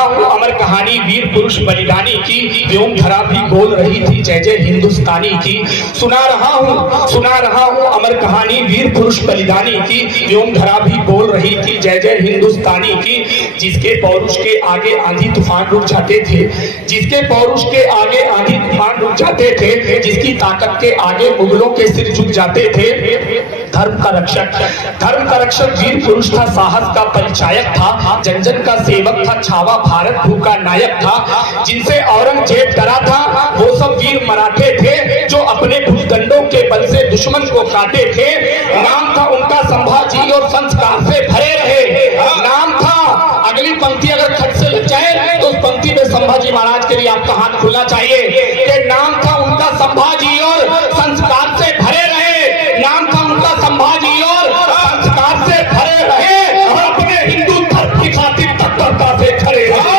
रहा हूँ अमर कहानी वीर पुरुष बलिदानी की, व्योम धरा भी बोल रही थी जय जय हिंदुस्तानी की। सुना रहा हूँ अमर कहानी वीर पुरुष बलिदानी की, व्योम धरा भी बोल रही थी जय जय हिंदुस्तानी की। जिसके पौरुष के आगे आंधी तूफान रुक जाते थे, जिसके पौरुष के आगे आंधी तूफान रुक जाते थे, जिसकी ताकत के आगे मुगलों के सिर झुक जाते थे। धर्म का रक्षक वीर पुरुष था, साहस का परिचायक था, जन जन का सेवक था, छावा भारत भूख का नायक था। जिनसे औरंगजेब डरा था वो सब वीर मराठे थे, जो अपने भुजदंडों के बल से दुश्मन को काटे थे। नाम था उनका संभाजी और संस्कार से भरे रहे। नाम था, अगली पंक्ति अगर खट से लग जाए तो उस पंक्ति में संभाजी महाराज के लिए आपका हाथ खुलना चाहिए कि नाम था उनका संभाजी और संस्कार से भरे रहे। नाम था उनका संभाजी और संस्कार से भरे रहे, और अपने हिंदू धर्म की खातिर तत्परता से खड़े रहे।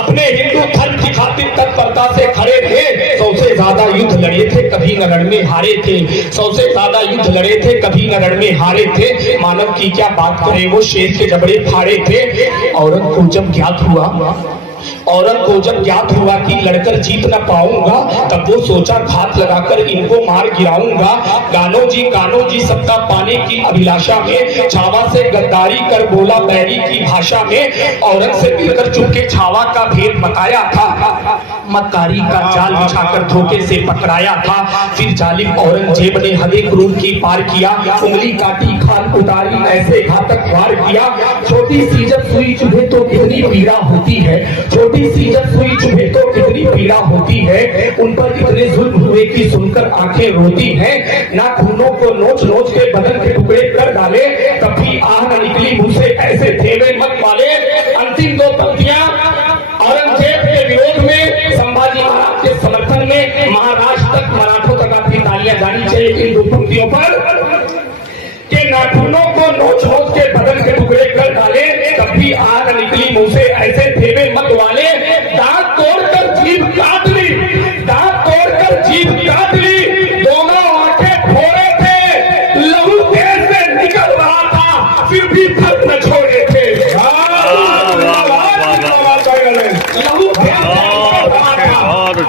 अपने हिंदू धर्म की खातिर तत्परता से खड़े थे। 100 से ज्यादा युद्ध लड़े थे, कभी न रण में हारे थे। 100 से ज्यादा युद्ध लड़े थे, कभी न रण में हारे थे। मानव की क्या बात करें, वो शेर के जबड़े फाड़े थे। औरत को जब ज्ञात हुआ कि लड़कर जीत न पाऊंगा, तब वो सोचा घात लगाकर इनको मार गिराऊंगा। गानो जी सत्ता पाने की अभिलाषा में, छावा से गद्दारी कर बोला बैरी की भाषा में। औरत से मिलकर चुपके छावा का भेद बताया था, मक्कारी का जाल बिछाकर धोखे से पकड़ाया था। फिर जालिम औरंगजेब ने हदे क्रूर की पार किया, उंगली काटी खान उतारी ऐसे घातक वार किया। छोटी सी जब सुई चुभे तो कितनी पीड़ा होती है, छोटी सी जब सुई चुभे तो कितनी पीड़ा होती है। उन पर इतने जुल्म हुए कि सुनकर आंखें रोती हैं। ना खूनों को नोच के बदन के टुकड़े कर डाले, तब भी आह न निकली मुंह से ऐसे थे वे मत वाले। अंतिम 2 पंक्तियां औरंगजेब के विरोध में, संभाजी महाराज के समर्थन में। महाराष्ट्र तक मराठों तक आपकी तालियां जानी चाहिए इन 2 पंक्तियों पर कि नाखूनों को नोच के बदन के टुकड़े कर डाले, तब भी आग निकली मुंह से ऐसे थे वे मत वाले। दांत तोड़कर जीभ काट ली, दोनों आंखें फोड़े थे, लहू देह से निकल रहा था, फिर भी धर्म न छोड़े थे।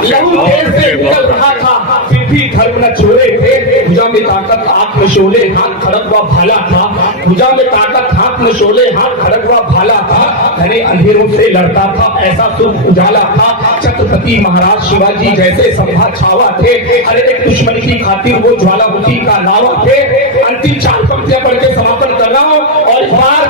लहू देह से निकल रहा था, फिर भी धर्म न छोड़े थे। भुजा में ताकत आंख में शोले, हाथ खड़क व भाला था। भुजा में ताकत हाथ में शोले, हाथ खड़क व भाला था। घने अंधेरों से लड़ता था, ऐसा सुख उजाला था। छत्रपति महाराज शिवाजी जैसे संभा छावा थे, हर एक दुश्मन की खातिर वो ज्वालामुखी का लावा थे। अंतिम 4 पंक्तियां पढ़ के समापन कर रहा हूं और इस बार